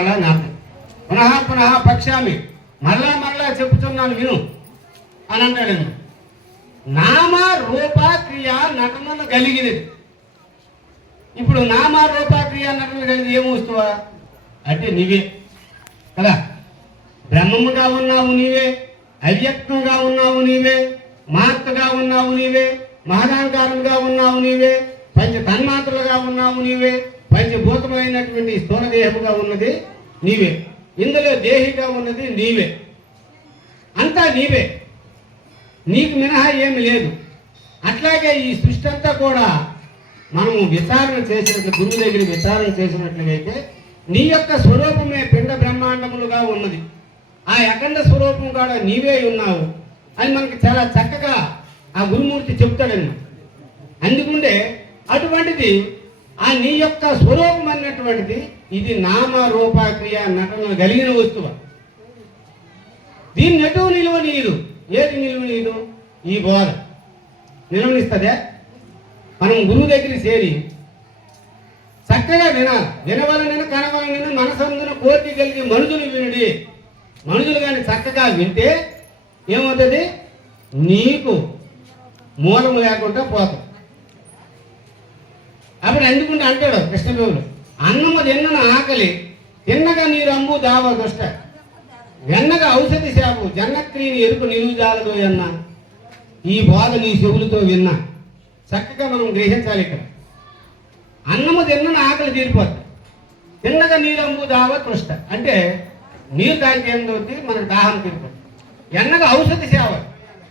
పునః పునః పక్ష్యామి, మరలా మరలా చెప్పుతున్నాను విను అని అంటాడు. నామ రూప క్రియ నటనలు కలిగినది. ఇప్పుడు నామ రూప క్రియ నటనలు కలిగి ఏం వస్తువా అంటే నీవే కదా. బ్రహ్మముగా ఉన్నావు నీవే, అవ్యక్తంగా ఉన్నావు నీవే, మహత్తుగా ఉన్నావు నీవే, మహదాంకారంగా ఉన్నావు నీవే, పంచ తన్మాత్రలుగా ఉన్నావు నీవే, పంచభూతమైనటువంటి స్థూలదేహముగా ఉన్నది నీవే, ఇందులో దేహిగా ఉన్నది నీవే, అంతా నీవే, నీకు మినహా ఏమి లేదు. అట్లాగే ఈ సృష్టి అంతా కూడా మనము విచారణ చేసినట్లు, గురువు దగ్గర విచారణ చేసినట్లయితే నీ యొక్క స్వరూపమే పిండ బ్రహ్మాండములుగా ఉన్నది, ఆ అఖండ స్వరూపం కూడా నీవే ఉన్నావు అని మనకి చాలా చక్కగా ఆ గురుమూర్తి చెప్తాడన్నమాట. అందుకుంటే అటువంటిది ఆ నీ యొక్క స్వరూపం అన్నటువంటిది ఇది నామ రూప క్రియ నటన కలిగిన వస్తువు. దీన్ని ఎటు నిలువనీయదు. ఏది నిలువనీయదు? ఈ బోధ నిలవనిస్తుందే. మనం గురువు దగ్గర చేరి చక్కగా వినాలి. వినవలనని కనవలనని మనసందున కోరిక కలిగి మనుషులు వినుడి. మనుషులు కానీ చక్కగా వింటే ఏమవుతుంది? నీకు మూలము లేకుండా పోతాం. అప్పుడు ఎందుకుంటే అంటాడు కృష్ణదేవుడు, అన్నము తిన్నన ఆకలి తిన్నగా నీరు అంబు దావ దుష్ట వెన్నగా ఔషధి శాపు జన్నక్రియని ఎరుపు నిలువుజాలదు అన్న. ఈ బోధ నీ చెవులతో విన్నా చక్కగా మనం గ్రహించాలి. ఇక్కడ అన్నము తిన్నన ఆకలి తీరిపోతుంది, తిన్నగా నీరు అంబు దావ దుష్ట అంటే నీరు తాగితే ఏంటవుతుంది? మనకు దాహం తీరిపోతుంది. ఎన్నగా ఔషధి సేవ,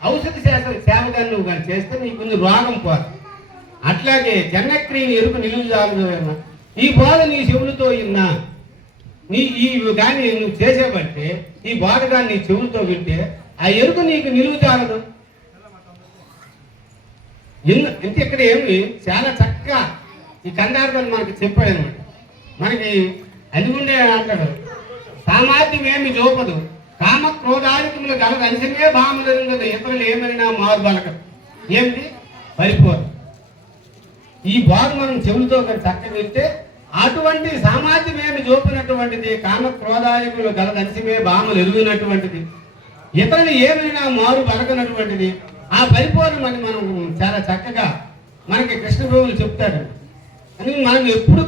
ఔషధి సేవ కానీ నువ్వు కానీ చేస్తే నీకు రోగం పోతుంది. అట్లాగే జన్నక్రియని ఎరుపు నిలువుజాలదు అన్న. ఈ బోధ నీ చెవులతో విన్నా, నీ ఈ కానీ నువ్వు చేసేబట్టే ఈ బాధ కానీ నీ చెవులతో వింటే ఆ ఎరుకు నీకు నిలువుతారదు. ఇంత ఇక్కడ ఏమి చాలా చక్కగా ఈ కందార్థాన్ని మనకి చెప్పాడు అనమాట. మనకి అందుకుండే అంటాడు, సామార్థ్యం ఏమి చూపదు, కామ క్రోధాధికములు గలదు, అంశమే భామలు ఇతరులు ఏమైనా మారు బలకదు. ఏమిటి? పరిపూర్ణ. ఈ బాధ మనం చెవులతో చక్కగా వింటే అటువంటి సామాజికం ఏమి చూపినటువంటిది, కామ క్రోధాదికులు గల దర్శమే భామలు ఎరుగినటువంటిది, ఇతరులు ఏమైనా మారు బలకనటువంటిది, ఆ పరిపూర్ణమని మనం చాలా చక్కగా మనకి కృష్ణప్రభువులు చెప్తాడు. అని మనం ఎప్పుడు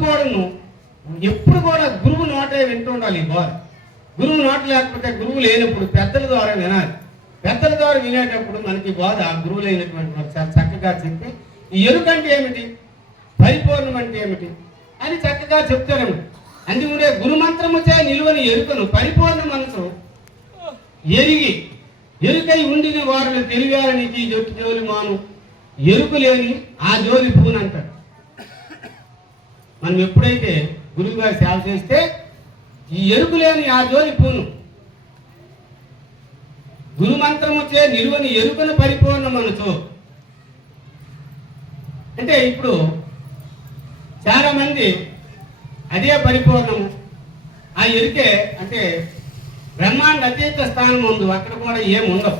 కూడా గురువు నోటే వింటూ ఉండాలి. ఈ బోధ గురువు నోట లేకపోతే, గురువు లేనప్పుడు పెద్దల ద్వారా వినాలి. పెద్దల ద్వారా వినేటప్పుడు మనకి బోధ గురువు లేనటువంటి చాలా చక్కగా చెప్పి ఈ ఎరుకంటే ఏమిటి, పరిపూర్ణం అంటే ఏమిటి అని చక్కగా చెప్తాడు. అందుకుంటే గురుమంత్రముచే నిలువని ఎరుకను పరిపూర్ణ మనసు ఎరుకై ఉండిన వారిని తెలియాలనికి జోలి మాను ఎరుకు లేని ఆ జోలి పూను అంటాడు. మనం ఎప్పుడైతే గురువు గారి సేవ చేస్తే ఈ ఎరుకు లేని ఆ జోలి పూను, గురుమంత్రముచే నిలువని ఎరుకను పరిపూర్ణ మనసు అంటే ఇప్పుడు చాలా మంది అదే పరిపూర్ణము, ఆ ఎరికే అంటే బ్రహ్మాండ అతీత స్థానం ఉంది, అక్కడ కూడా ఏముండవు.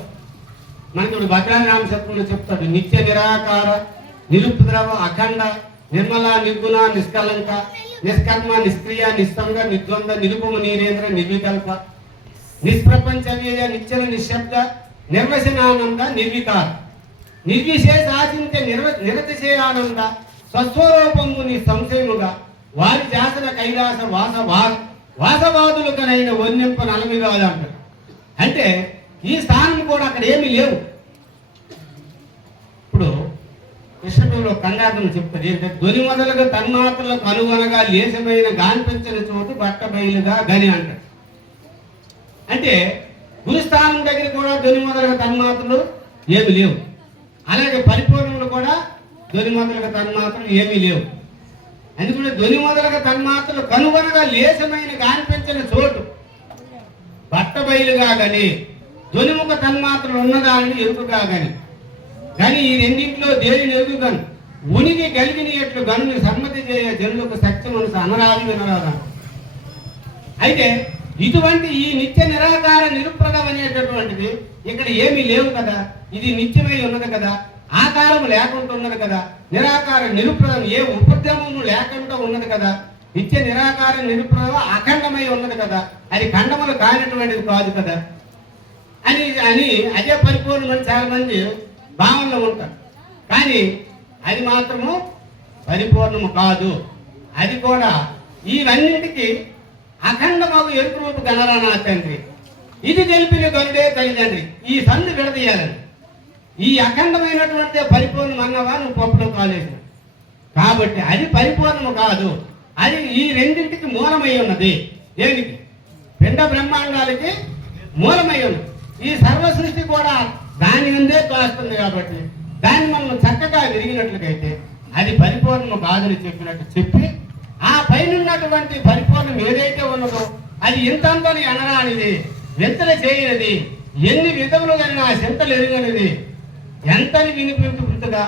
మనకి ఇప్పుడు భద్రారామ శత్రువులు చెప్తాడు, నిత్య నిరాకార నిరుపద్రవ అఖండ నిర్మల నిర్గుణ నిష్కలంక నిష్కర్మ నిష్క్రియ నిస్సంగ నిర్ద్వంద నిరుపమ నీరేంద్ర నిర్వికల్ప నిష్ప్రపంచ నిశ్చల నిశ్శబ్ద నిర్వచనానంద నిర్వికార నిర్విశేష ఆచించే నిరతిశయానంద స్వస్వరూపముని సంశయముగా వారి జాసన కైలాస వాసవాదులకనైన వన్యంప నలమిగా అంటారు. అంటే ఈ స్థానం కూడా అక్కడ ఏమీ లేవు. ఇప్పుడు కృష్ణుడు కంగారం చెప్తారు ఏంటంటే, ధ్వని మొదలుగా తన్మాత్రలకు అనుగుణంగా లేశమైన గానిపించిన చోటు బట్ట బయలుగా గని అంటారు. అంటే గురుస్థానం దగ్గర కూడా ధ్వని మొదలుగా తన్మాత్రలు ఏమి లేవు. అలాగే పరిపూర్ణములు కూడా ధ్వని మొదలుగా తన్మాత్రలు ఏమీ లేవు. అందుకని ధ్వని మొదలుగా తన్మాత్రలు కనుగొనగా లేశమైన గానిపించిన చోటు బట్ట బయలుగా గని, ధ్వనిముఖ తన్మాత్రలు ఉన్నదానిని ఎరుకుగా గని. కానీ ఈ రెండింటిలో దేనిని ఎరుగుగను ఉనికి కలిగిన ఎట్లు గనుని సమ్మతి చేయ జనులకు సత్యమనసు అనరాది వినరాదా. అయితే ఇటువంటి ఈ నిత్య నిరాకార నిరుప్రదం అనేటటువంటిది ఇక్కడ ఏమీ లేవు కదా, ఇది నిత్యమై ఉన్నది కదా, ఆకారం లేకుండా ఉన్నది కదా, నిరాకార నిరుప్రదం ఏ ఉపద్రవము లేకుండా ఉన్నది కదా, నిత్య నిరాకార నిరుపయోగ అఖండమై ఉన్నది కదా, అది ఖండములు కానటువంటిది కాదు కదా అని అని అదే పరిపూర్ణమని చాలా మంది భావనలో ఉంటారు. కానీ అది మాత్రము పరిపూర్ణము కాదు. అది కూడా ఇవన్నింటికి అఖండమగు ఎరుపు రూపు గణరానా తండ్రి, ఇది తెలిపిన గనుడే తల్లిదండ్రి, ఈ సందు విడదీయాలని. ఈ అఖండమైనటువంటి పరిపూర్ణం అన్నవా నువ్వు పప్పులో కాలేసిన, కాబట్టి అది పరిపూర్ణము కాదు. అది ఈ రెండింటికి మూలమై ఉన్నది. దేనికి? పిండ బ్రహ్మాండాలకి మూలమై ఉన్నది. ఈ సర్వ సృష్టి కూడా దాని ముందే తోస్తుంది. కాబట్టి దాన్ని మనం చక్కగా విరిగినట్లయితే అది పరిపూర్ణము కాదని చెప్పినట్టు చెప్పి, ఆ పైన ఉన్నటువంటి పరిపూర్ణం ఏదైతే ఉన్నదో అది ఇంతంతని అనరానిది, వింతలు చేయనిది, ఎన్ని విధములు కలిగిన ఆ చింతలు ఎరుగనిది, ఎంతని వినిపించుగా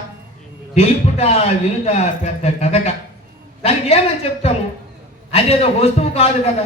తెలుపుట వినుట పెద్ద కథక. దానికి ఏమని చెప్తాము? అదేదో వస్తువు కాదు కదా.